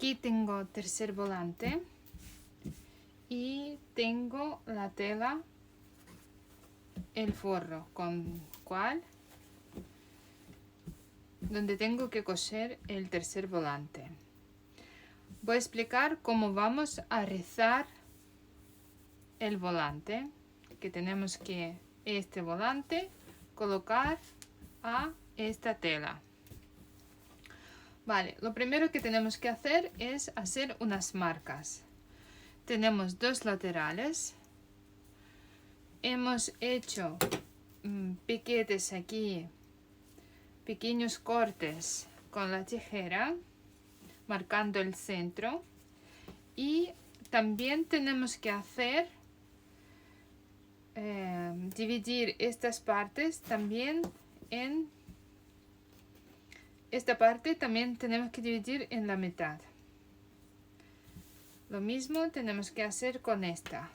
Aquí tengo tercer volante y tengo la tela, el forro con cual donde tengo que coser el tercer volante. Voy a explicar cómo vamos a rizar el volante, que tenemos que este volante colocar a esta tela. Vale, lo primero que tenemos que hacer es hacer unas marcas. Tenemos dos laterales. Hemos hecho piquetes aquí, pequeños cortes con la tijera, marcando el centro. Y también tenemos que hacer dividir estas partes también en esta parte también tenemos que dividir en la mitad. Lo mismo tenemos que hacer con esta,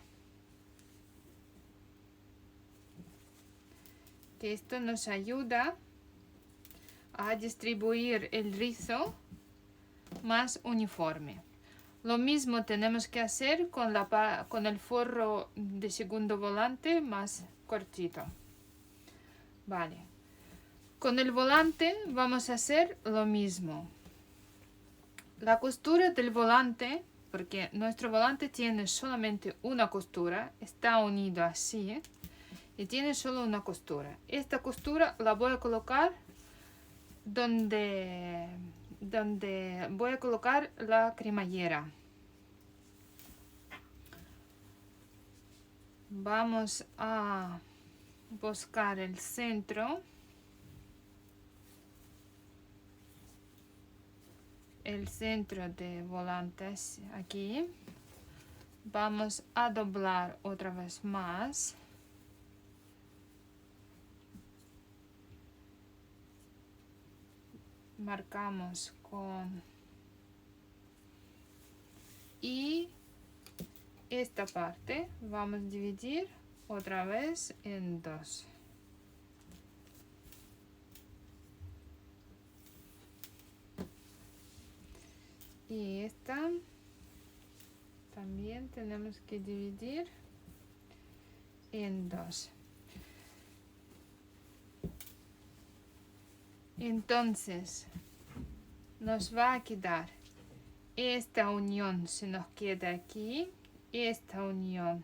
que esto nos ayuda a distribuir el rizo más uniforme. Lo mismo tenemos que hacer con el forro de segundo volante más cortito. Vale. Con el volante vamos a hacer lo mismo. La costura del volante, porque nuestro volante tiene solamente una costura, está unido así y tiene solo una costura. Esta costura la voy a colocar donde voy a colocar la cremallera. Vamos a buscar el centro. El centro de volantes aquí. Vamos a doblar otra vez más. Marcamos con y esta parte vamos a dividir otra vez en dos. Y esta también tenemos que dividir en dos. Entonces nos va a quedar esta unión, se nos queda aquí, esta unión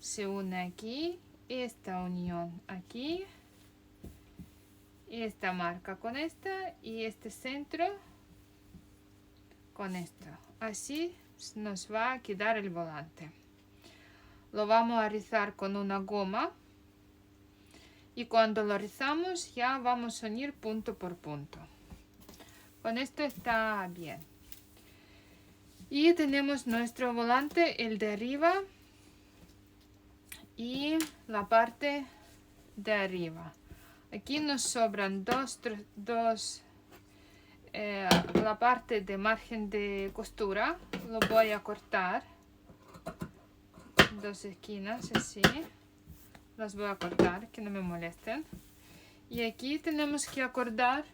se une aquí, esta unión aquí, esta marca con esta y este centro con esto. Así nos va a quedar el volante. Lo vamos a rizar con una goma y cuando lo rizamos ya vamos a unir punto por punto. Con esto está bien. Y tenemos nuestro volante, el de arriba y la parte de arriba. Aquí nos sobran la parte de margen de costura. Lo voy a cortar. Dos esquinas así. Las voy a cortar, que no me molesten. Y aquí tenemos que acordar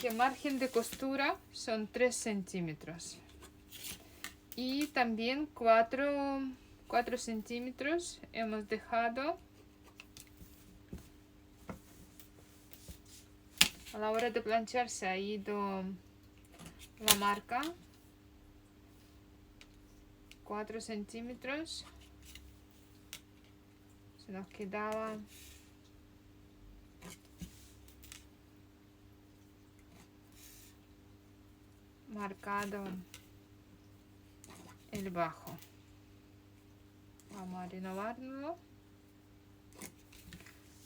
que margen de costura son 3 centímetros. Y también 4 centímetros hemos dejado a la hora de planchar. Se ha ido la marca. 4 centímetros se nos quedaba marcado el bajo. Vamos a renovarlo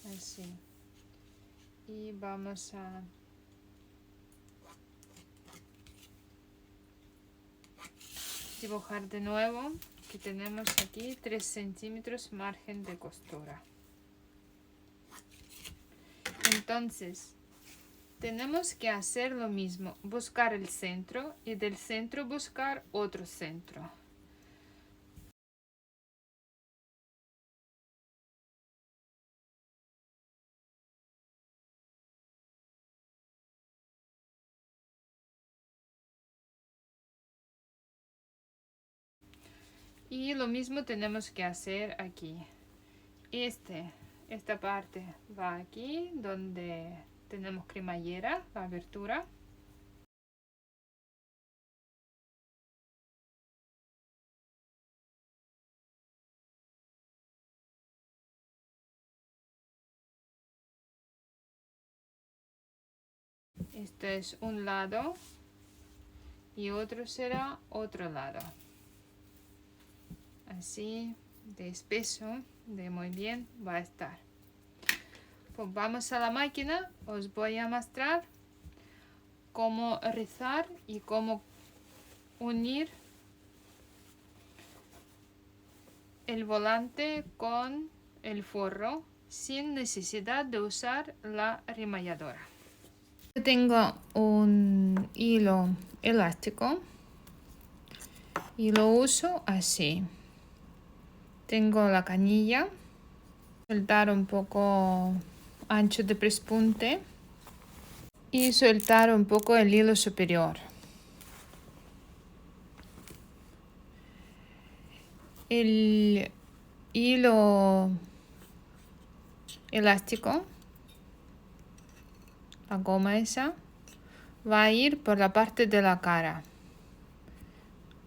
así y vamos a dibujar de nuevo, que tenemos aquí 3 centímetros margen de costura. Entonces tenemos que hacer lo mismo, buscar el centro y del centro buscar otro centro. Y lo mismo tenemos que hacer aquí. Esta parte va aquí donde tenemos cremallera, la abertura. Este es un lado y otro será otro lado. Así de espeso, de muy bien va a estar. Pues vamos a la máquina, os voy a mostrar cómo rizar y cómo unir el volante con el forro sin necesidad de usar la remalladora. Tengo un hilo elástico y lo uso así. Tengo la canilla, soltar un poco ancho de pespunte y soltar un poco el hilo superior. El hilo elástico, la goma esa, va a ir por la parte de la cara.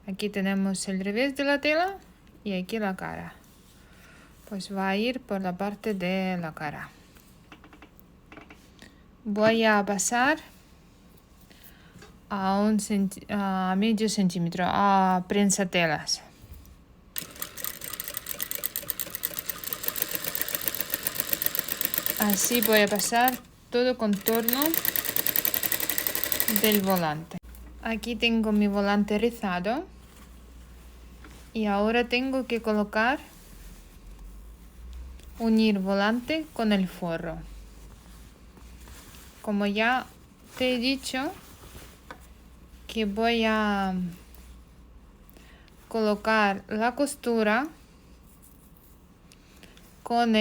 Aquí tenemos el revés de la tela y aquí la cara. Pues va a ir por la parte de la cara. Voy a pasar a medio centímetro a prensatelas. Así voy a pasar todo contorno del volante. Aquí tengo mi volante rizado y ahora tengo que colocar, unir volante con el forro. Como ya te he dicho que voy a colocar la costura con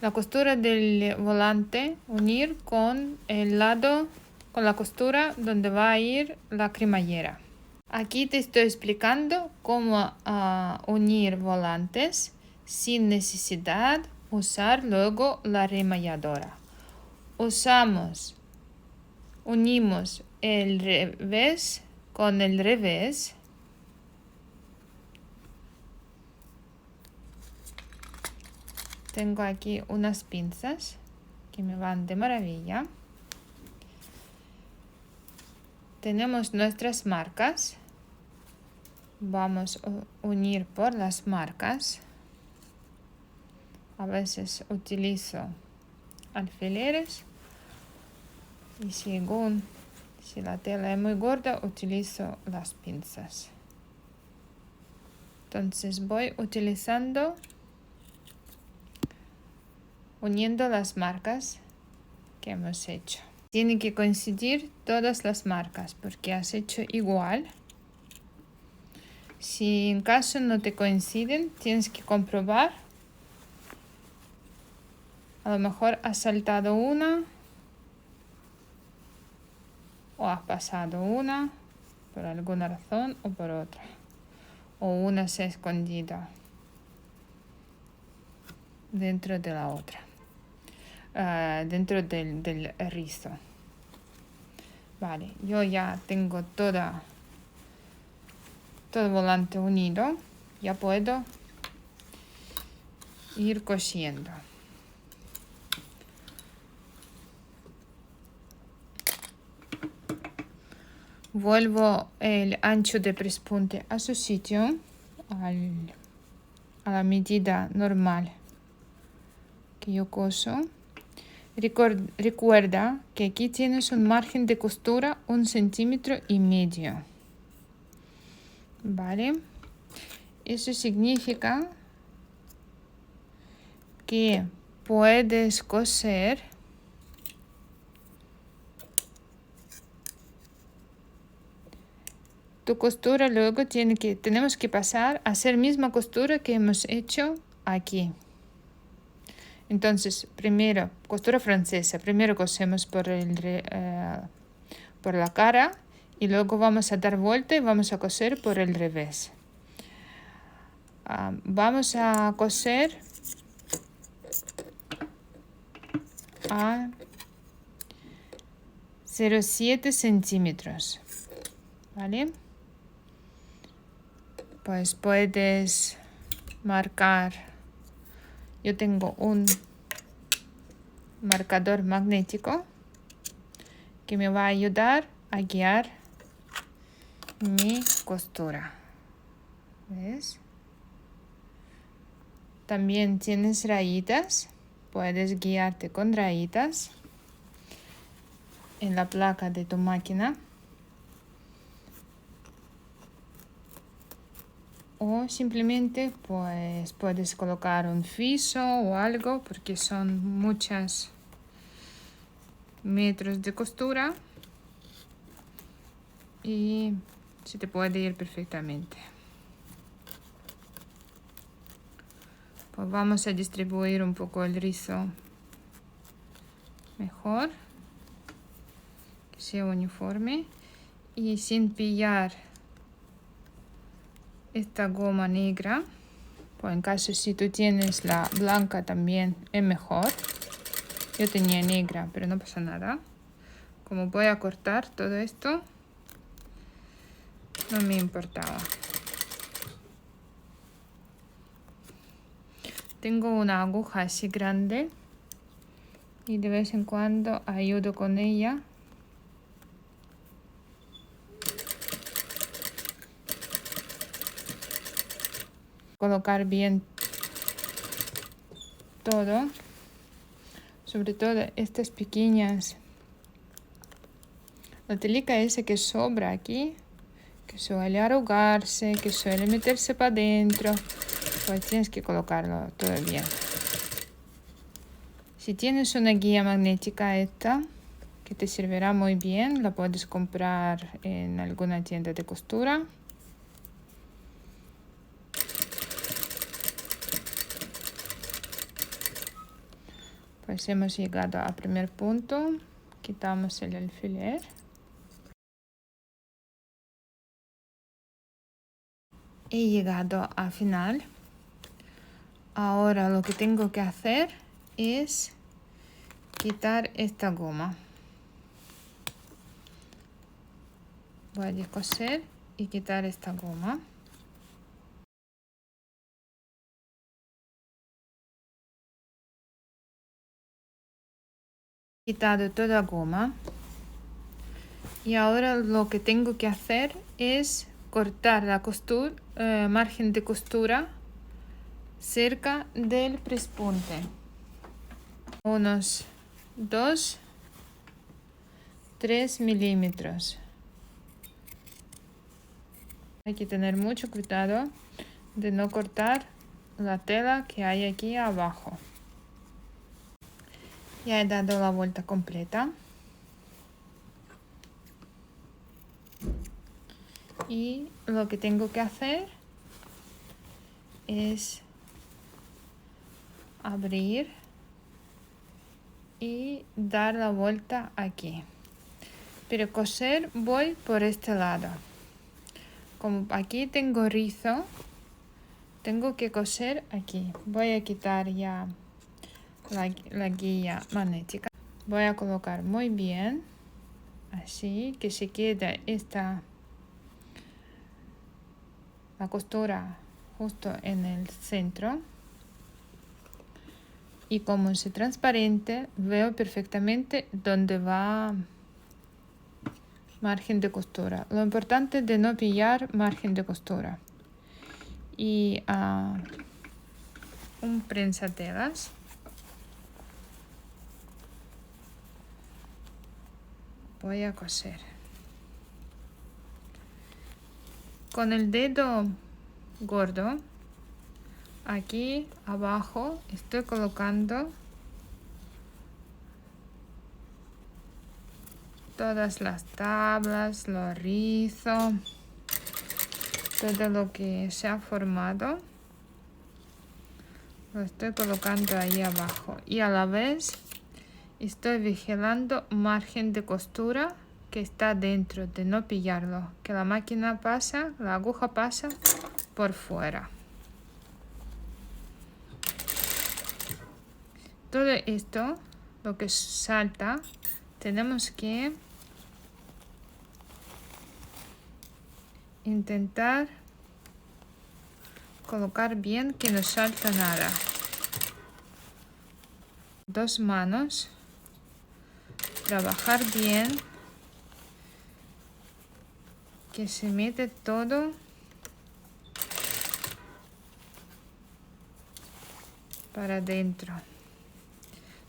la costura del volante, unir con el lado, con la costura donde va a ir la cremallera. Aquí te estoy explicando cómo unir volantes sin necesidad de usar luego la remalladora. Unimos el revés con el revés. Tengo aquí unas pinzas que me van de maravilla. Tenemos nuestras marcas. Vamos a unir por las marcas. A veces utilizo alfileres y según si la tela es muy gorda utilizo las pinzas. Entonces voy uniendo las marcas que hemos hecho. Tienen que coincidir todas las marcas porque has hecho igual. Si en caso no te coinciden, tienes que comprobar. A lo mejor has saltado una o has pasado una por alguna razón o por otra. O una se ha escondido dentro de la otra. Dentro del rizo. Vale, yo ya tengo todo el volante unido. Ya puedo ir cosiendo. Vuelvo el ancho de pespunte a su sitio, a la medida normal que yo coso. Recuerda que aquí tienes un margen de costura 1,5 centímetros. ¿Vale? Eso significa que puedes coser tu costura. Luego tenemos que pasar a hacer misma costura que hemos hecho aquí. Entonces, primero, costura francesa. Primero cosemos por la cara y luego vamos a dar vuelta y vamos a coser por el revés. Vamos a coser a 0,7 centímetros, ¿vale? Pues puedes marcar. Yo tengo un marcador magnético que me va a ayudar a guiar mi costura. ¿Ves? También tienes rayitas. Puedes guiarte con rayitas en la placa de tu máquina. O simplemente pues puedes colocar un fiso o algo porque son muchos metros de costura y se te puede ir perfectamente. Pues vamos a distribuir un poco el rizo mejor, que sea uniforme, y sin pillar esta goma negra, pues en caso si tú tienes la blanca también es mejor. Yo tenía negra, pero no pasa nada. Como voy a cortar todo esto, no me importaba. Tengo una aguja así grande y de vez en cuando ayudo con ella. Colocar bien todo, sobre todo estas pequeñas. La telica esa que sobra aquí, que suele arrugarse, que suele meterse para adentro, pues tienes que colocarlo todo bien. Si tienes una guía magnética esta, que te servirá muy bien, la puedes comprar en alguna tienda de costura. Pues hemos llegado al primer punto, quitamos el alfiler. He llegado al final. Ahora lo que tengo que hacer es quitar esta goma. Voy a descoser y quitar esta goma. He quitado toda goma. Y ahora lo que tengo que hacer es cortar la costura, margen de costura cerca del pespunte. Unos 2-3 milímetros. Hay que tener mucho cuidado de no cortar la tela que hay aquí abajo. Ya he dado la vuelta completa. Y lo que tengo que hacer es abrir y dar la vuelta aquí. Pero coser voy por este lado. Como aquí tengo rizo, tengo que coser aquí. Voy a quitar ya la guía magnética. Voy a colocar muy bien, así que se quede la costura justo en el centro. Y como es transparente, veo perfectamente dónde va margen de costura. Lo importante es de no pillar margen de costura. Y un prensatelas. Voy a coser. Con el dedo gordo, aquí abajo, estoy colocando todas las tablas, los rizos, todo lo que se ha formado. Lo estoy colocando ahí abajo y a la vez estoy vigilando margen de costura que está dentro, de no pillarlo, que la máquina pasa, la aguja pasa por fuera. Todo esto, lo que salta, tenemos que intentar colocar bien que no salta nada. Dos manos, trabajar bien, que se mete todo para adentro.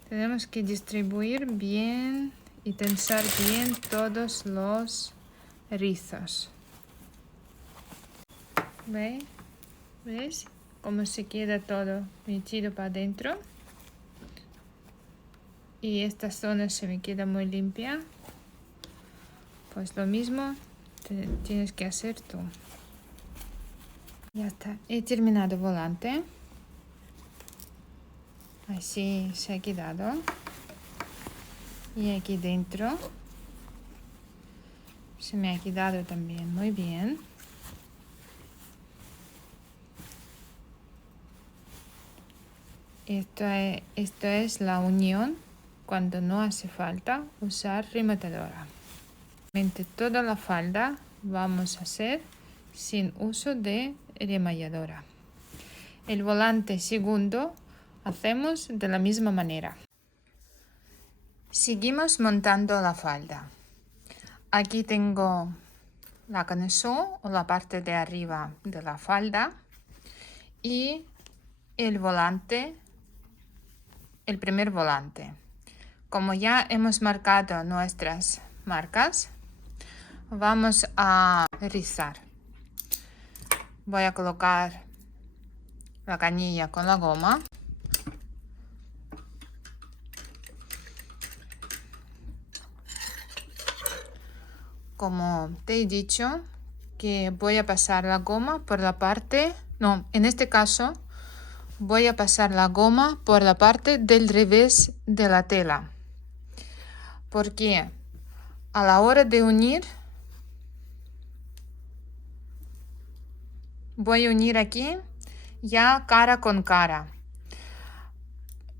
Tenemos que distribuir bien y tensar bien todos los rizos. ¿Ves cómo se queda todo metido para adentro? Y esta zona se me queda muy limpia. Pues lo mismo tienes que hacer tú. Ya está, he terminado el volante. Así se ha quedado. Y aquí dentro se me ha quedado también muy bien. Esto es la unión cuando no hace falta usar rematadora. Toda la falda vamos a hacer sin uso de remalladora. El volante segundo hacemos de la misma manera. Seguimos montando la falda. Aquí tengo la canesón o la parte de arriba de la falda y el volante, el primer volante. Como ya hemos marcado nuestras marcas, vamos a rizar. Voy a colocar la canilla con la goma. Como te he dicho, que voy a pasar la goma por la parte, no, en este caso voy a pasar la goma por la parte del revés de la tela. Porque a la hora de unir, voy a unir aquí ya cara con cara.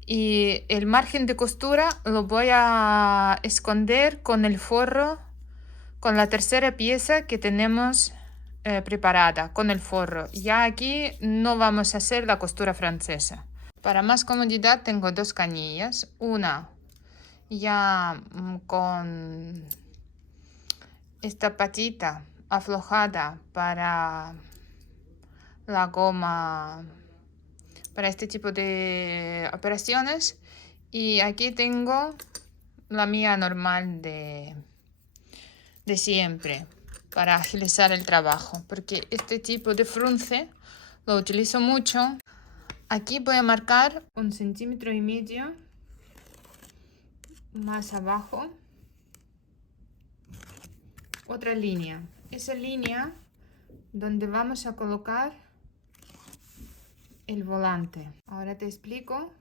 Y el margen de costura lo voy a esconder con el forro, con la tercera pieza que tenemos preparada, con el forro. Ya aquí no vamos a hacer la costura francesa. Para más comodidad tengo dos canillas. Una ya con esta patita aflojada para la goma, para este tipo de operaciones. Y aquí tengo la mía normal de siempre, para agilizar el trabajo, porque este tipo de frunce lo utilizo mucho. Aquí voy a marcar 1,5 centímetros más abajo, otra línea. Esa línea donde vamos a colocar el volante. Ahora te explico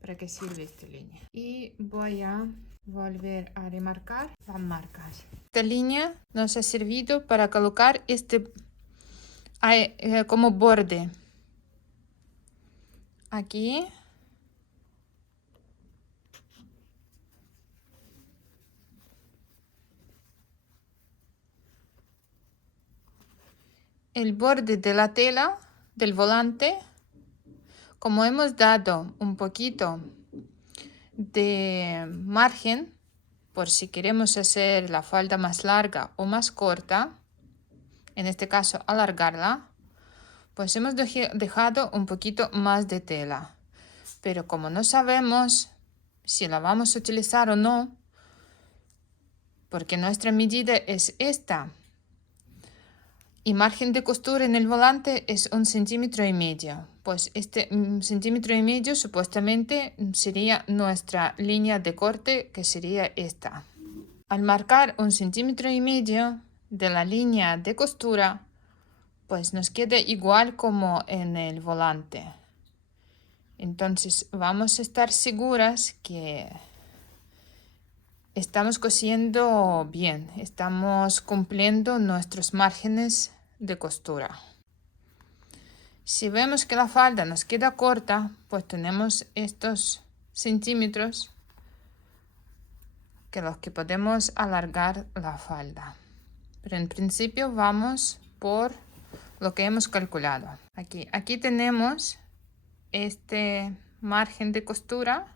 para qué sirve esta línea. Y voy a volver a remarcar las marcas. Esta línea nos ha servido para colocar este como borde. Aquí. El borde de la tela del volante, como hemos dado un poquito de margen por si queremos hacer la falda más larga o más corta, en este caso alargarla, pues hemos dejado un poquito más de tela. Pero como no sabemos si la vamos a utilizar o no, porque nuestra medida es esta y margen de costura en el volante es 1,5 centímetros, pues este 1,5 centímetros supuestamente sería nuestra línea de corte, que sería esta. Al marcar 1,5 centímetros de la línea de costura, pues nos queda igual como en el volante. Entonces vamos a estar seguras que estamos cosiendo bien, estamos cumpliendo nuestros márgenes de costura. Si vemos que la falda nos queda corta, pues tenemos estos centímetros que los que podemos alargar la falda. Pero en principio vamos por lo que hemos calculado. Aquí tenemos este margen de costura,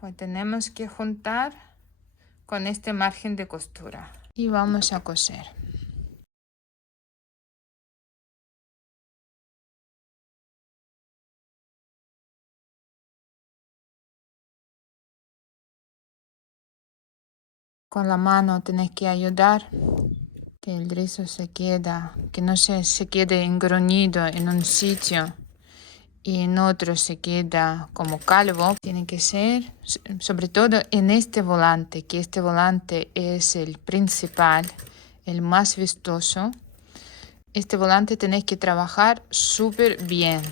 pues tenemos que juntar con este margen de costura y vamos a coser. Con la mano tenéis que ayudar que el rizo que no se quede engruñido en un sitio y en otro se queda como calvo. Tiene que ser, sobre todo en este volante, que este volante es el principal, el más vistoso. Este volante tenéis que trabajar súper bien.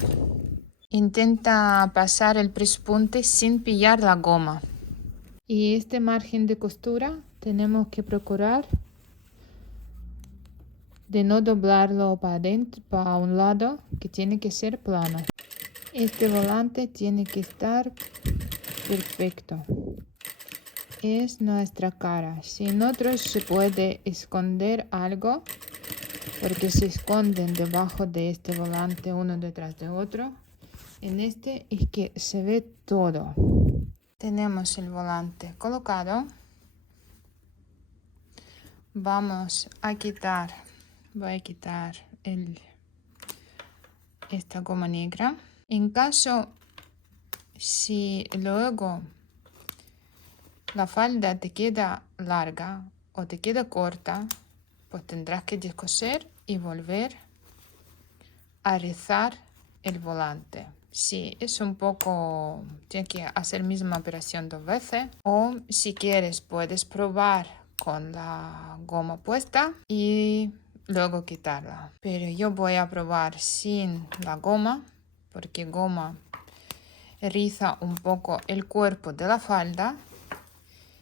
Intenta pasar el pespunte sin pillar la goma. Y este margen de costura tenemos que procurar de no doblarlo para adentro, para un lado, que tiene que ser plano. Este volante tiene que estar perfecto. Es nuestra cara. Si en otros se puede esconder algo, porque se esconden debajo de este volante uno detrás de otro, en este es que se ve todo. Tenemos el volante colocado. Vamos a quitar, voy a quitar esta goma negra. En caso, si luego la falda te queda larga o te queda corta, pues tendrás que descoser y volver a rizar el volante. Si es un poco, tienes que hacer misma operación 2 veces, o si quieres puedes probar con la goma puesta y luego quitarla. Pero yo voy a probar sin la goma, porque goma riza un poco el cuerpo de la falda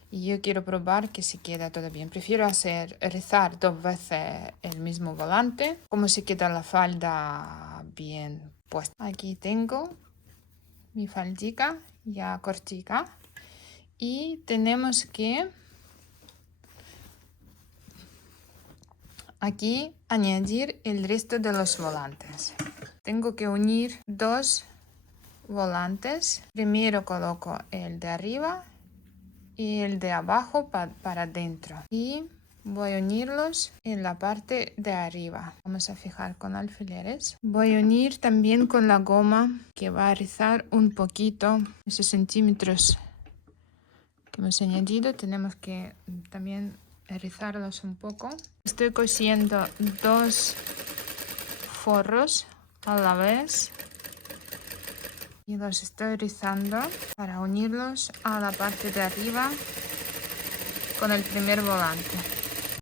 y yo quiero probar que se queda todo bien. Prefiero rizar 2 veces el mismo volante, como se queda la falda bien puesta. Aquí tengo mi faldita ya cortica y tenemos que aquí añadir el resto de los volantes. Tengo que unir 2 volantes. Primero coloco el de arriba y el de abajo para adentro y voy a unirlos en la parte de arriba. Vamos a fijar con alfileres. Voy a unir también con la goma que va a rizar un poquito. Esos centímetros que hemos añadido tenemos que también rizarlos un poco. Estoy cosiendo 2 forros a la vez y los estoy rizando para unirlos a la parte de arriba con el primer volante.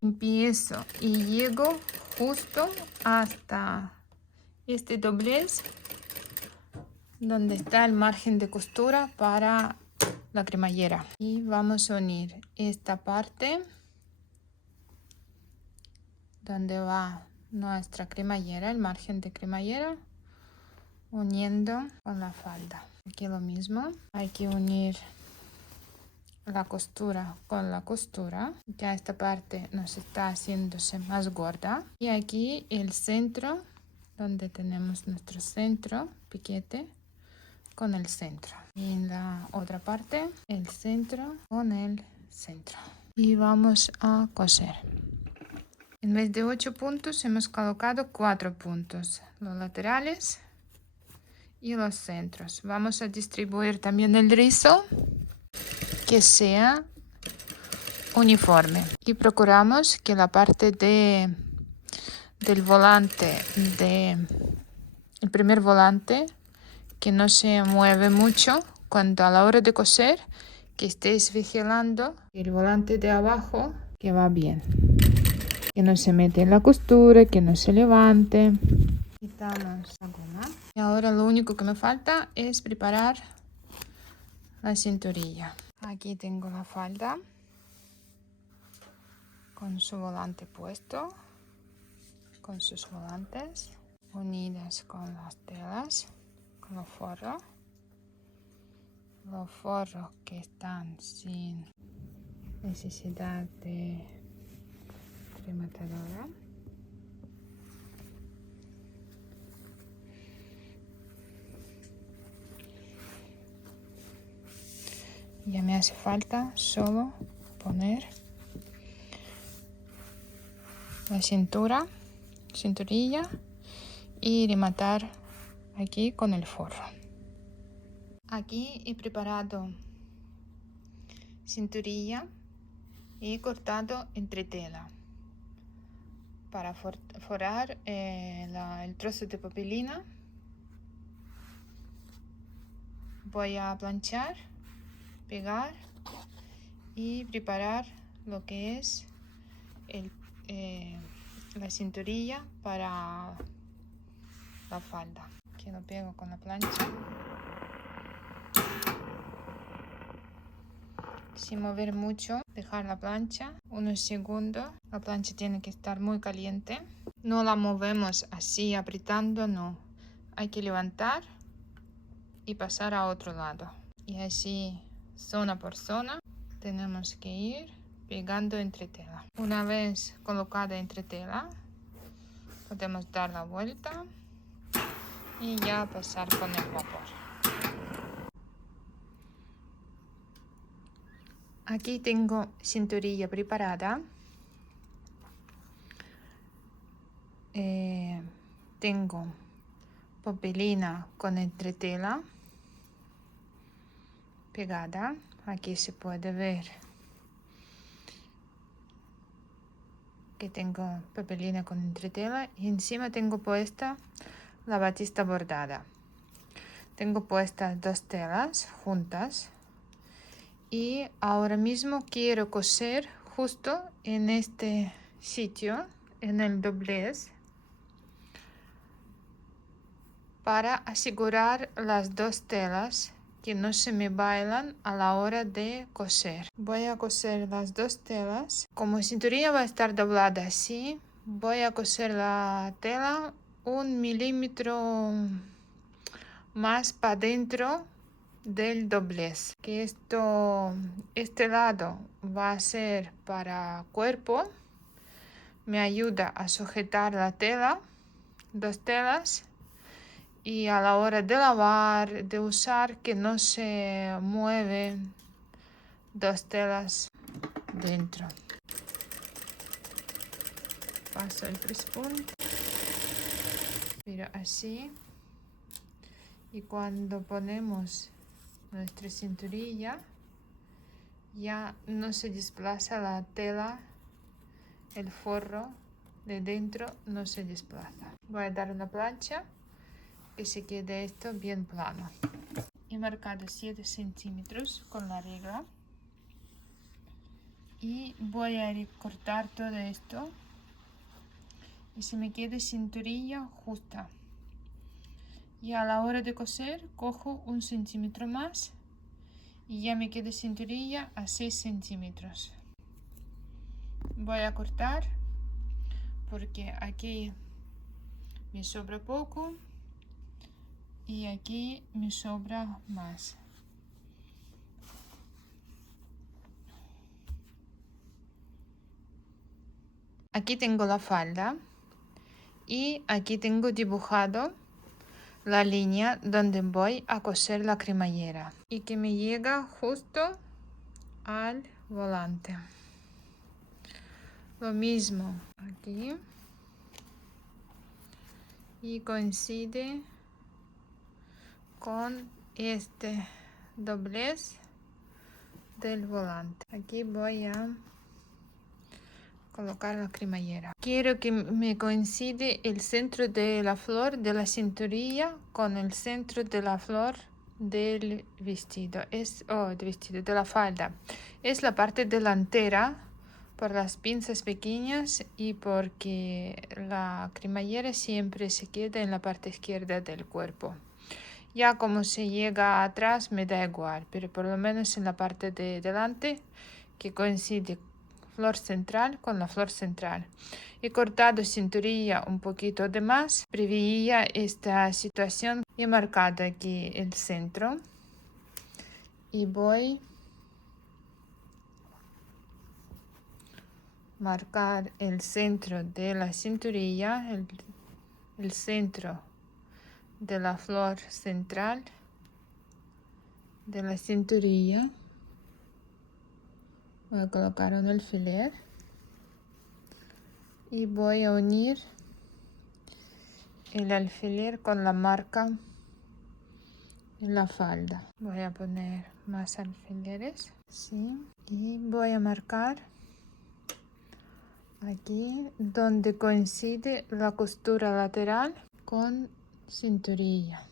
Empiezo y llego justo hasta este doblez donde está el margen de costura para la cremallera y vamos a unir esta parte donde va nuestra cremallera, el margen de cremallera, uniendo con la falda. Aquí lo mismo, hay que unir la costura con la costura. Ya esta parte nos está haciéndose más gorda y aquí el centro donde tenemos nuestro centro piquete con el centro y en la otra parte el centro con el centro y vamos a coser. En vez de 8 puntos hemos colocado 4 puntos, los laterales y los centros. Vamos a distribuir también el rizo que sea uniforme y procuramos que la parte del volante, el primer volante, que no se mueve mucho cuando a la hora de coser, que estéis vigilando el volante de abajo que va bien, que no se mete en la costura, que no se levante. Quitamos la goma y ahora lo único que me falta es preparar la cinturilla. Aquí tengo la falda con su volante puesto, con sus volantes unidas con las telas, con los forros que están sin necesidad de rematadora. Ya me hace falta solo poner la cinturilla y rematar aquí con el forro. Aquí he preparado cinturilla y cortado entre tela para forrar el trozo de papelina. Voy a planchar, pegar y preparar lo que es la cinturilla para la falda. Aquí lo pego con la plancha sin mover mucho, dejar la plancha unos segundos. La plancha tiene que estar muy caliente, no la movemos así apretando, no, hay que levantar y pasar a otro lado, y así zona por zona tenemos que ir pegando entre tela. Una vez colocada entre tela, podemos dar la vuelta y ya pasar con el vapor. Aquí tengo cinturilla preparada. Tengo papelina con entretela pegada. Aquí se puede ver que tengo papelina con entretela y encima tengo puesta la batista bordada. Tengo puestas dos telas juntas y ahora mismo quiero coser justo en este sitio, en el doblez, para asegurar las dos telas que no se me bailan a la hora de coser. Voy a coser las dos telas. Como cinturilla va a estar doblada así, voy a coser la tela 1 milímetro más para dentro del doblez, que este lado va a ser para cuerpo, me ayuda a sujetar la tela, dos telas, y a la hora de lavar, de usar, que no se mueven dos telas dentro. Paso el press punto, pero así, y cuando ponemos nuestra cinturilla ya no se desplaza la tela, el forro de dentro no se desplaza. Voy a dar una plancha que se quede esto bien plano. He marcado 7 centímetros con la regla y voy a recortar todo esto y se me quede cinturilla justa. Y a la hora de coser cojo 1 centímetro más y ya me queda cinturilla a 6 centímetros. Voy a cortar porque aquí me sobra poco y aquí me sobra más. Aquí tengo la falda y aquí tengo dibujado la línea donde voy a coser la cremallera y que me llega justo al volante. Lo mismo aquí y coincide con este doblez del volante. Aquí voy a colocar la cremallera. Quiero que me coincide el centro de la flor de la cinturilla con el centro de la flor del vestido, de la falda. Es la parte delantera por las pinzas pequeñas y porque la cremallera siempre se queda en la parte izquierda del cuerpo. Ya como se llega atrás me da igual, pero por lo menos en la parte de delante que coincide flor central con la flor central. He cortado cinturilla un poquito de más, preveía esta situación. He marcado aquí el centro y voy a marcar el centro de la cinturilla, el centro de la flor central de la cinturilla. Voy a colocar un alfiler y voy a unir el alfiler con la marca en la falda. Voy a poner más alfileres, sí, y voy a marcar aquí donde coincide la costura lateral con cinturilla.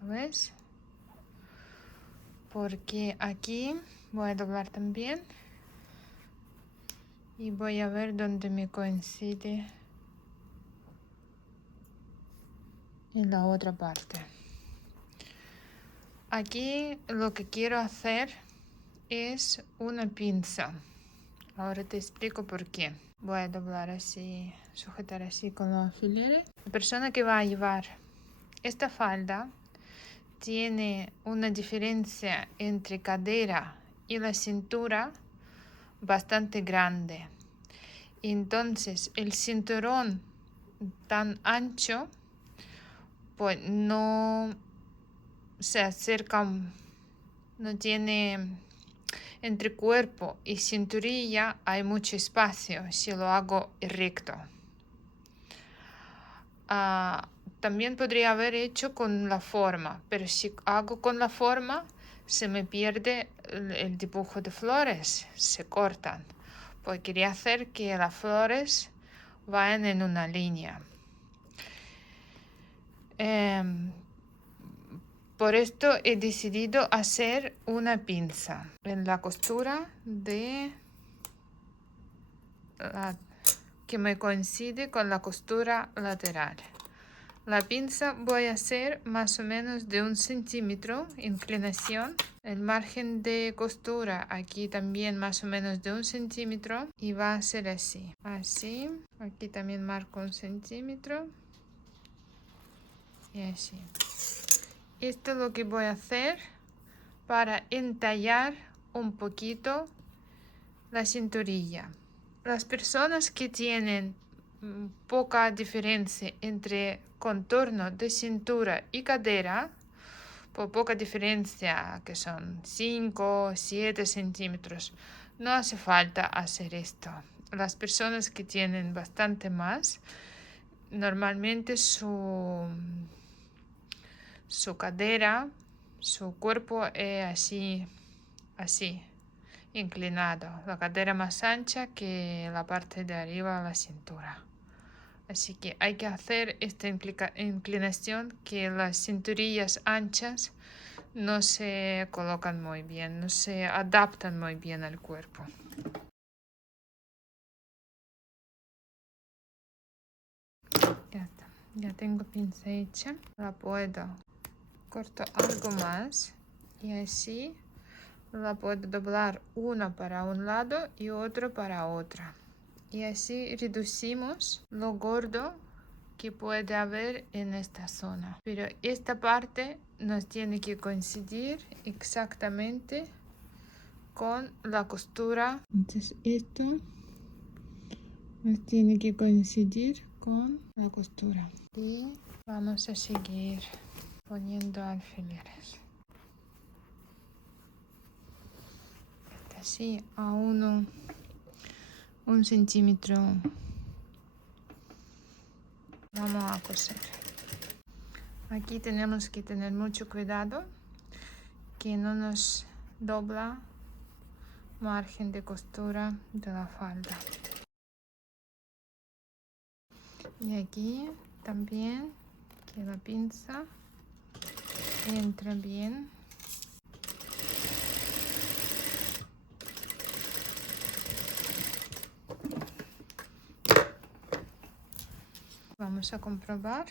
¿Ves? Porque aquí voy a doblar también y voy a ver dónde me coincide en la otra parte. Aquí lo que quiero hacer es una pinza. Ahora te explico por qué. Voy a doblar así, sujetar así con los alfileres. La persona que va a llevar esta falda tiene una diferencia entre cadera y la cintura bastante grande. Entonces el cinturón tan ancho pues no se acerca, no tiene, entre cuerpo y cinturilla hay mucho espacio si lo hago recto. También podría haber hecho con la forma, pero si hago con la forma se me pierde el dibujo de flores, se cortan. Pues quería hacer que las flores vayan en una línea. Por esto he decidido hacer una pinza en la costura que me coincide con la costura lateral. La pinza voy a hacer más o menos de 1 centímetro inclinación. El margen de costura aquí también más o menos de 1 centímetro y va a ser así. Así, aquí también marco 1 centímetro y así. Esto es lo que voy a hacer para entallar un poquito la cinturilla. Las personas que tienen poca diferencia entre contorno de cintura y cadera, por poca diferencia que son 5 o 7 centímetros, no hace falta hacer esto. Las personas que tienen bastante más, normalmente su cadera, su cuerpo es así, inclinado, la cadera más ancha que la parte de arriba de la cintura. Así que hay que hacer esta inclinación, que las cinturillas anchas no se colocan muy bien, no se adaptan muy bien al cuerpo. Ya está, ya tengo pinza hecha, la puedo corto algo más y así la puedo doblar una para un lado y otro para otra. Y así reducimos lo gordo que puede haber en esta zona. Pero esta parte nos tiene que coincidir exactamente con la costura. Entonces esto nos tiene que coincidir con la costura. Y vamos a seguir poniendo alfileres. Así a 1 centímetro. Vamos a coser. Aquí tenemos que tener mucho cuidado que no nos dobla margen de costura de la falda. Y aquí también que la pinza entra bien. Vamos a comprobar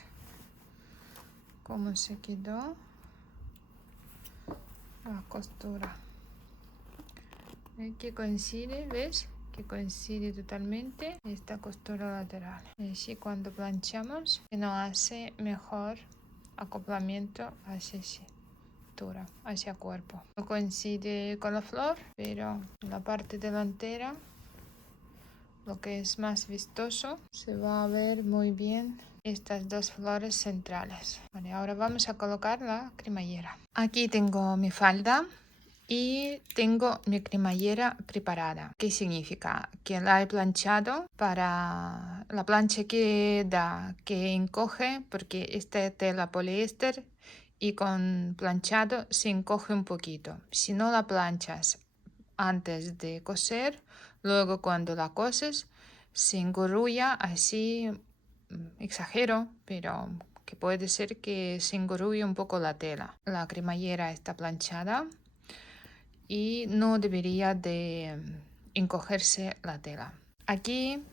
cómo se quedó la costura. Que coincide, ¿ves? Que coincide totalmente esta costura lateral. Y así cuando planchamos se nos hace mejor acoplamiento hacia cintura, hacia cuerpo. No coincide con la flor, pero en la parte delantera, lo que es más vistoso, se va a ver muy bien estas dos flores centrales. Vale, ahora vamos a colocar la cremallera. Aquí tengo mi falda y tengo mi cremallera preparada. ¿Qué significa? Que la he planchado para la plancha que da, que encoge, porque esta es tela poliéster y con planchado se encoge un poquito. Si no la planchas antes de coser, luego cuando la coses se engorrulla así, exagero, pero que puede ser que se engorrulle un poco la tela. La cremallera está planchada y no debería de encogerse la tela. Aquí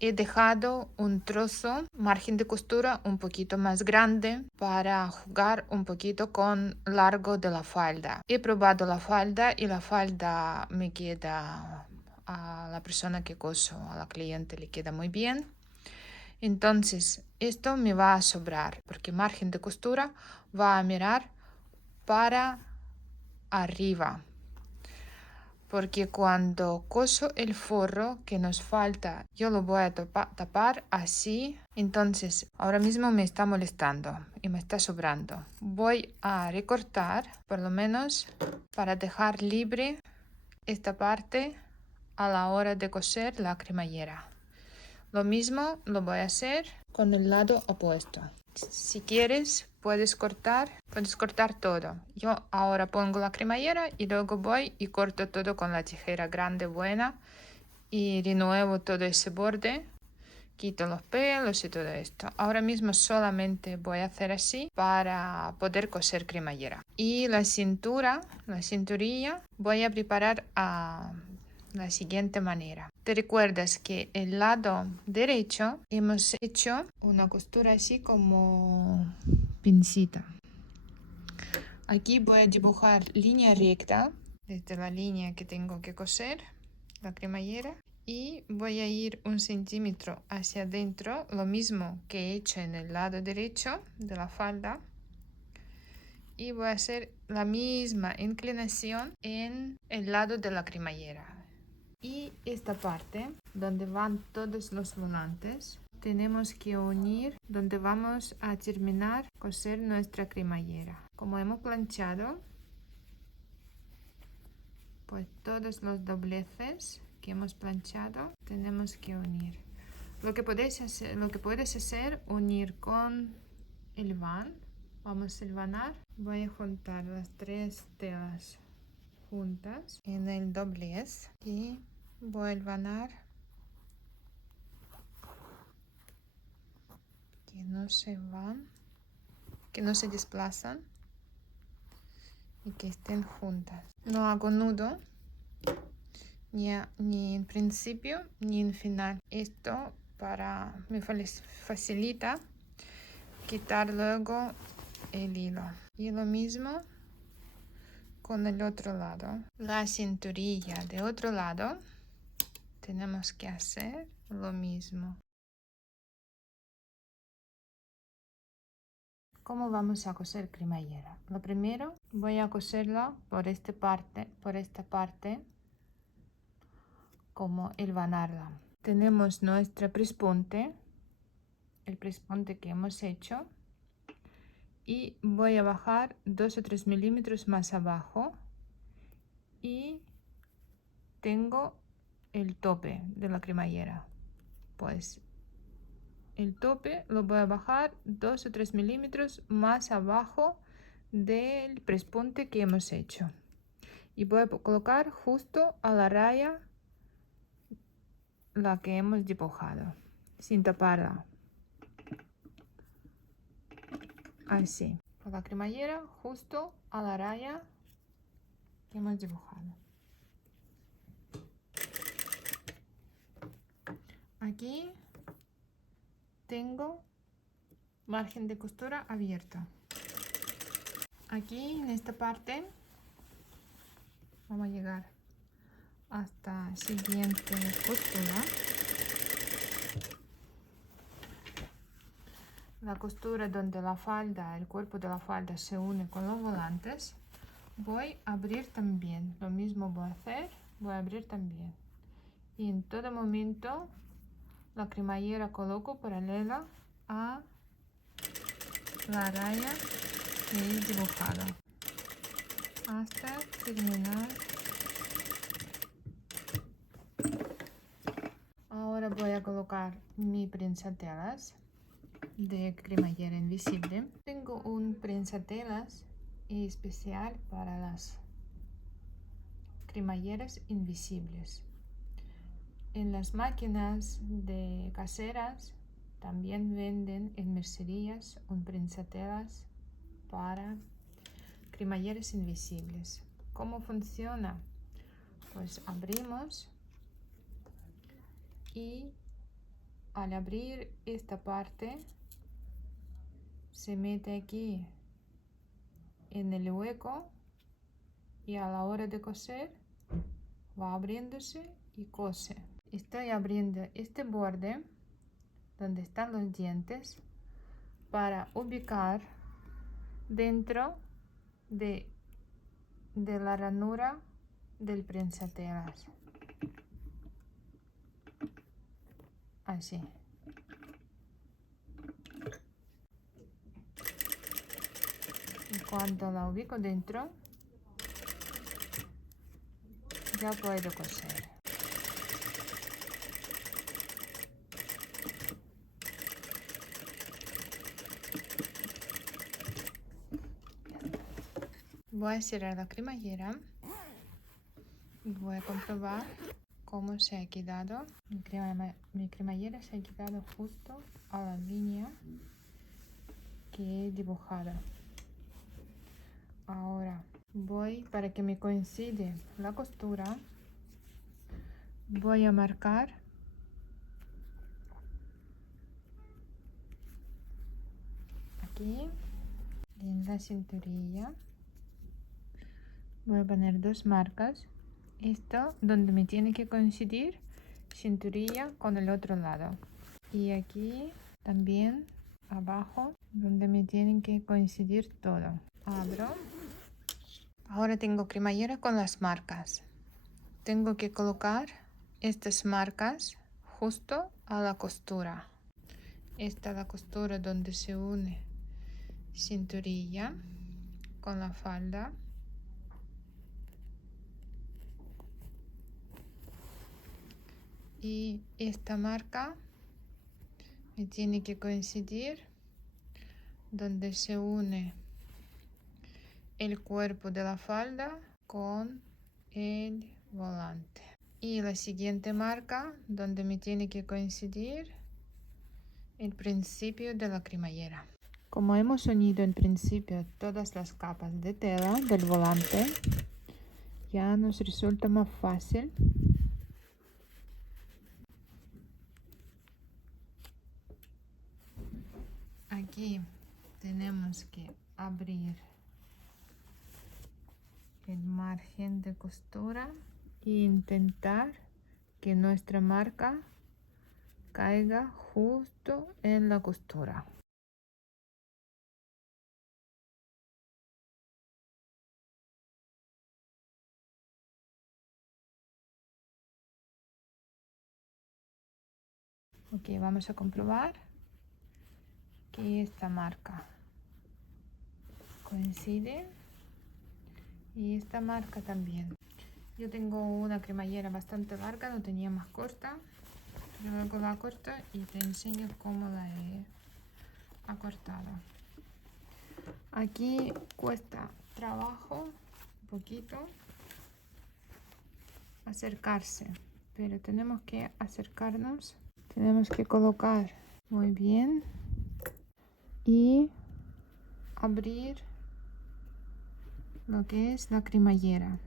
he dejado un trozo, margen de costura un poquito más grande para jugar un poquito con largo de la falda. He probado la falda y la falda me queda, a la persona que coso, a la cliente le queda muy bien. Entonces esto me va a sobrar porque margen de costura va a mirar para arriba. Porque cuando coso el forro que nos falta, yo lo voy a tapar así. Entonces, ahora mismo me está molestando y me está sobrando. Voy a recortar, por lo menos, para dejar libre esta parte a la hora de coser la cremallera. Lo mismo lo voy a hacer con el lado opuesto. Si quieres, puedes cortar todo. Yo ahora pongo la cremallera y luego voy y corto todo con la tijera grande buena y renuevo todo ese borde. Quito los pelos y todo esto. Ahora mismo solamente voy a hacer así para poder coser cremallera. Y la cinturilla, voy a preparar a la siguiente manera. Te recuerdas que el lado derecho hemos hecho una costura así como pincita. Aquí voy a dibujar línea recta desde la línea que tengo que coser la cremallera y voy a ir 1 centímetro hacia adentro, lo mismo que he hecho en el lado derecho de la falda, y voy a hacer la misma inclinación en el lado de la cremallera. Y esta parte donde van todos los volantes tenemos que unir donde vamos a terminar coser nuestra cremallera. Como hemos planchado, pues todos los dobleces que hemos planchado tenemos que unir. Lo que puedes hacer, unir con el van. Vamos a hilvanar. Voy a juntar las 3 telas juntas en el doblez y voy a hilvanar que no se van, que no se desplazan y que estén juntas. No hago nudo ni en principio ni en final. Esto me facilita quitar luego el hilo. Y lo mismo con el otro lado. La cinturilla de otro lado tenemos que hacer lo mismo. ¿Cómo vamos a coser cremallera? Lo primero voy a coserla por esta parte como hilvanarla. Tenemos nuestra pespunte, el pespunte que hemos hecho, y voy a bajar 2 o 3 milímetros más abajo y tengo el tope de la cremallera. Pues el tope lo voy a bajar 2 o 3 milímetros más abajo del pespunte que hemos hecho y voy a colocar justo a la raya la que hemos dibujado sin taparla, así, con la cremallera justo a la raya que hemos dibujado. Aquí tengo margen de costura abierto. Aquí en esta parte vamos a llegar hasta siguiente costura. La costura donde la falda, el cuerpo de la falda se une con los volantes, voy a abrir también. Lo mismo voy a hacer, voy a abrir también. Y en todo momento la cremallera coloco paralela a la raya que he dibujado hasta terminar. Ahora voy a colocar mi prensatelas de cremallera invisible. Tengo un prensatelas especial para las cremalleras invisibles. En las máquinas de caseras también venden en mercerías un prensatelas para cremalleras invisibles. ¿Cómo funciona? Pues abrimos y al abrir esta parte se mete aquí en el hueco y a la hora de coser va abriéndose y cose. Estoy abriendo este borde donde están los dientes para ubicar dentro de la ranura del prensatelas, así. Y cuando la ubico dentro ya puedo coser. Voy a cerrar la cremallera y voy a comprobar cómo se ha quedado. Mi cremallera se ha quedado justo a la línea que he dibujado. Ahora voy, para que me coincide la costura, voy a marcar aquí en la cinturilla. Voy a poner dos marcas. Esto donde me tiene que coincidir cinturilla con el otro lado. Y aquí también abajo donde me tienen que coincidir todo. Abro. Ahora tengo cremallera con las marcas. Tengo que colocar estas marcas justo a la costura. Esta es la costura donde se une cinturilla con la falda. Y esta marca me tiene que coincidir donde se une el cuerpo de la falda con el volante. Y la siguiente marca donde me tiene que coincidir el principio de la cremallera. Como hemos unido en principio todas las capas de tela del volante, ya nos resulta más fácil aquí. Tenemos que abrir el margen de costura e intentar que nuestra marca caiga justo en la costura. Ok, vamos a comprobar que esta marca coincide y esta marca también. Yo tengo una cremallera bastante larga, no tenía más corta. Luego la corto y te enseño cómo la he acortado. Aquí cuesta trabajo un poquito acercarse, pero tenemos que acercarnos. Tenemos que colocar muy bien y abrir lo que es la cremallera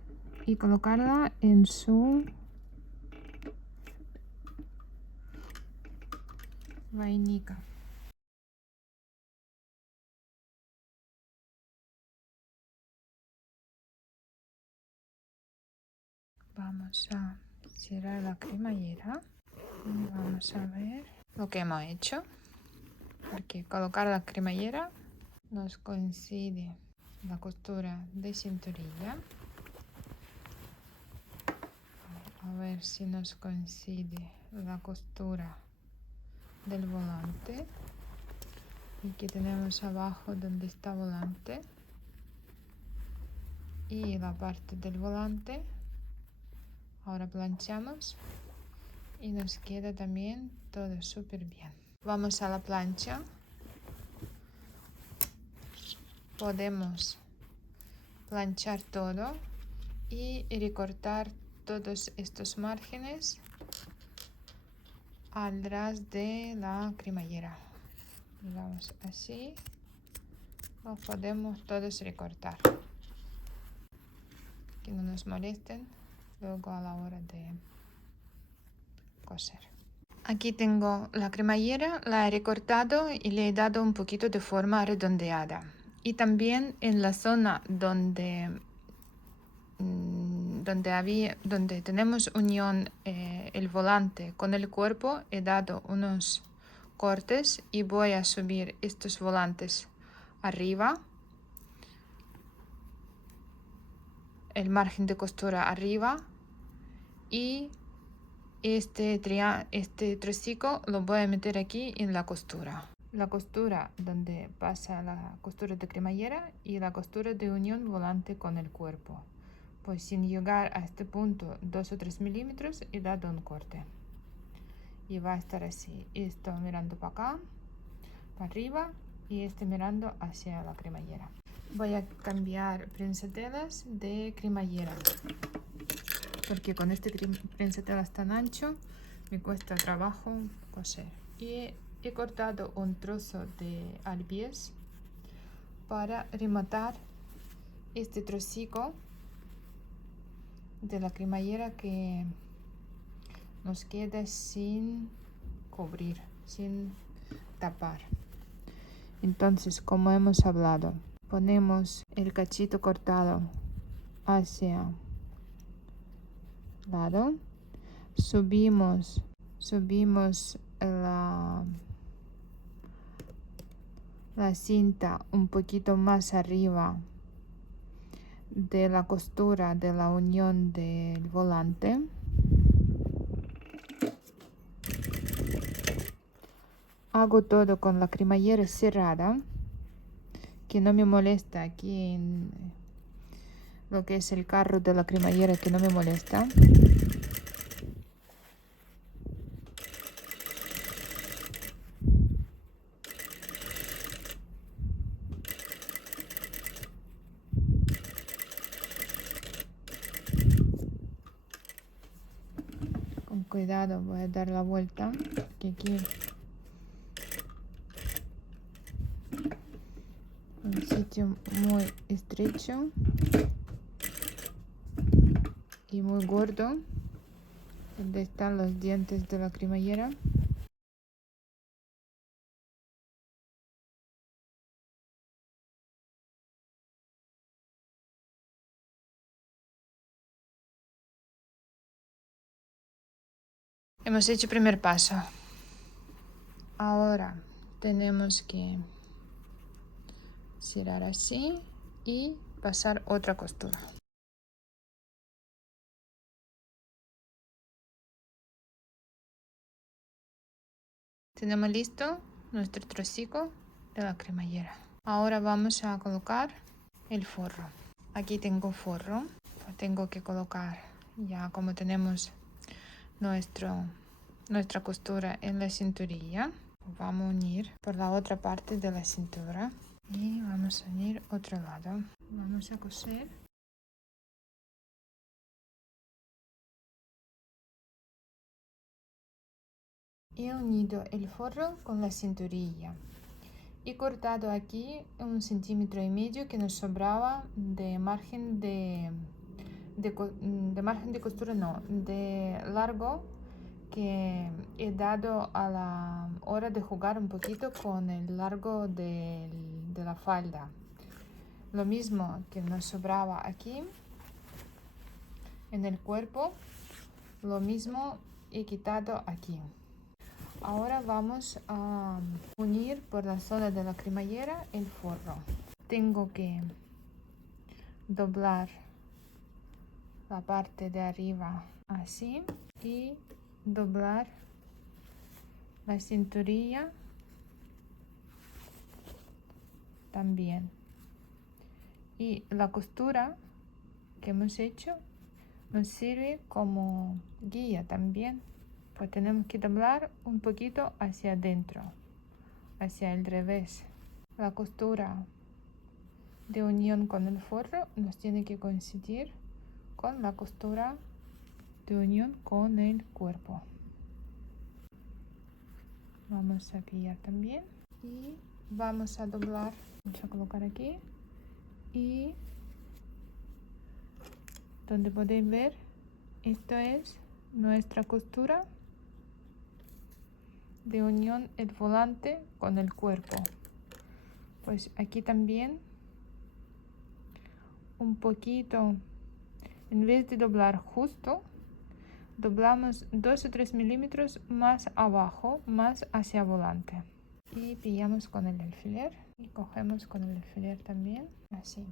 y colocarla en su vainica. Vamos a cerrar la cremallera y vamos a ver lo que hemos hecho, porque colocar la cremallera nos coincide la costura de cinturilla. A ver si nos coincide la costura del volante. Y aquí tenemos abajo donde está volante y la parte del volante. Ahora planchamos y nos queda también todo súper bien. Vamos a la plancha. Podemos planchar todo y recortar todos estos márgenes al ras de la cremallera. Vamos así, lo podemos todos recortar, que no nos molesten luego a la hora de coser. Aquí tengo la cremallera, la he recortado y le he dado un poquito de forma redondeada. Y también en la zona donde tenemos unión el volante con el cuerpo, he dado unos cortes y voy a subir estos volantes arriba, el margen de costura arriba, y este trocico lo voy a meter aquí en la costura. La costura donde pasa la costura de cremallera y la costura de unión volante con el cuerpo. Pues sin llegar a este punto 2 o 3 milímetros he dado un corte. Y va a estar así. Esto mirando para acá, para arriba, y este mirando hacia la cremallera. Voy a cambiar prensetelas de cremallera, porque con este prensetelas tan ancho me cuesta trabajo coser. Y he cortado un trozo de albies para rematar este trocico de la cremallera que nos queda sin cubrir, sin tapar. Entonces, como hemos hablado, ponemos el cachito cortado hacia lado, subimos la cinta un poquito más arriba de la costura de la unión del volante. Hago todo con la cremallera cerrada, que no me molesta aquí en lo que es el carro de la cremallera, que no me molesta. Con cuidado voy a dar la vuelta, que aquí un sitio muy estrecho y muy gordo, donde están los dientes de la cremallera. Hemos hecho el primer paso. Ahora tenemos que cerrar así y pasar otra costura. Tenemos listo nuestro trocico de la cremallera. Ahora vamos a colocar el forro. Aquí tengo forro. Lo tengo que colocar ya como tenemos nuestra costura en la cinturilla. Vamos a unir por la otra parte de la cintura y vamos a unir otro lado. Vamos a coser. He unido el forro con la cinturilla. He cortado aquí 1,5 centímetros que nos sobraba de margen de margen de costura, no, de largo, que he dado a la hora de jugar un poquito con el largo de la falda. Lo mismo que nos sobraba aquí, En el cuerpo lo mismo he quitado aquí. Ahora vamos a unir por la zona de la cremallera el forro. Tengo que doblar la parte de arriba así y doblar la cinturilla también. Y la costura que hemos hecho nos sirve como guía también, pues tenemos que doblar un poquito hacia adentro, hacia el revés. La costura de unión con el forro nos tiene que coincidir con la costura de unión con el cuerpo. Vamos a pillar también y vamos a doblar. Vamos a colocar aquí y donde podéis ver, esto es nuestra costura de unión el volante con el cuerpo. Pues aquí también un poquito, en vez de doblar justo, doblamos 2 o 3 milímetros más abajo, más hacia volante, y pillamos con el alfiler y cogemos con el alfiler también así.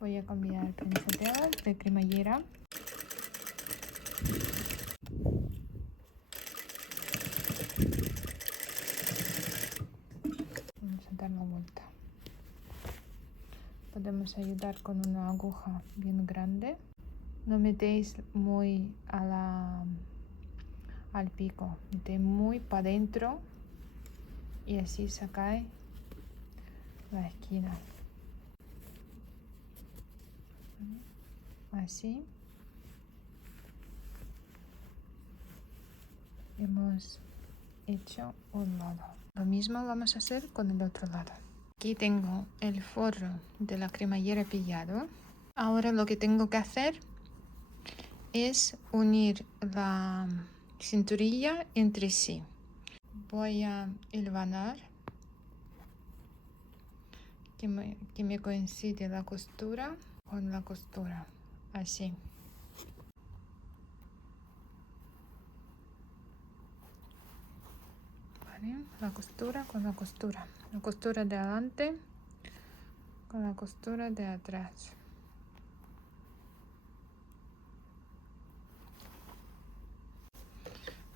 Voy a cambiar el prensa de cremallera. Vamos a dar la vuelta. Podemos ayudar con una aguja bien grande. No metéis muy al pico, metéis muy para adentro y así sacáis la esquina. Así hemos hecho un lado. Lo mismo vamos a hacer con el otro lado. Aquí tengo el forro de la cremallera pillado. Ahora lo que tengo que hacer es unir la cinturilla entre sí. Voy a hilvanar que me coincide la costura con la costura, así. Vale, la costura con la costura de adelante con la costura de atrás.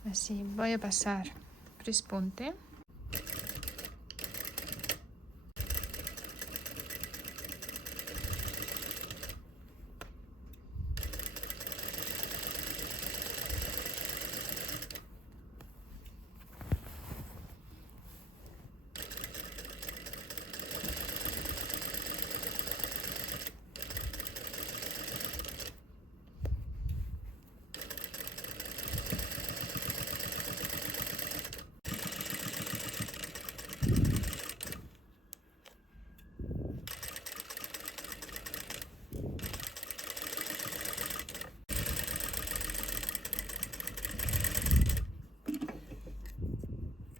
Así, voy a pasar prespunte.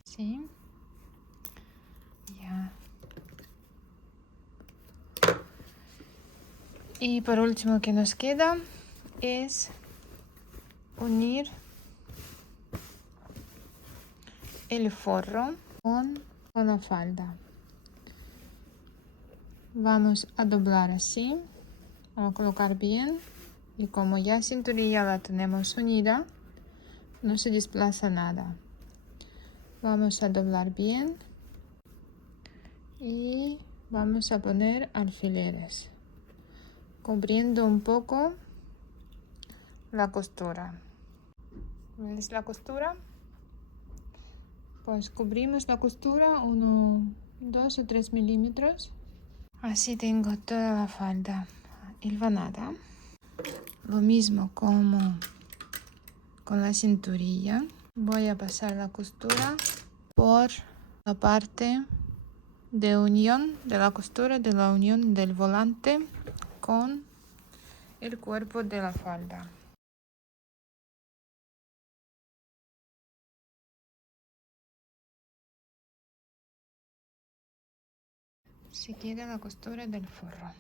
Sí. Ya. Y por último que nos queda es unir el forro con la falda. Vamos a doblar así, vamos a colocar bien, y como ya cinturilla la tenemos unida, no se desplaza nada. Vamos a doblar bien y vamos a poner alfileres, cubriendo un poco la costura. ¿Ves la costura? Pues cubrimos la costura 2 o 3 milímetros. Así tengo toda la falda hilvanada. Lo mismo como con la cinturilla. Voy a pasar la costura por la parte de unión de la costura de la unión del volante con el cuerpo de la falda. Se queda la costura del forro.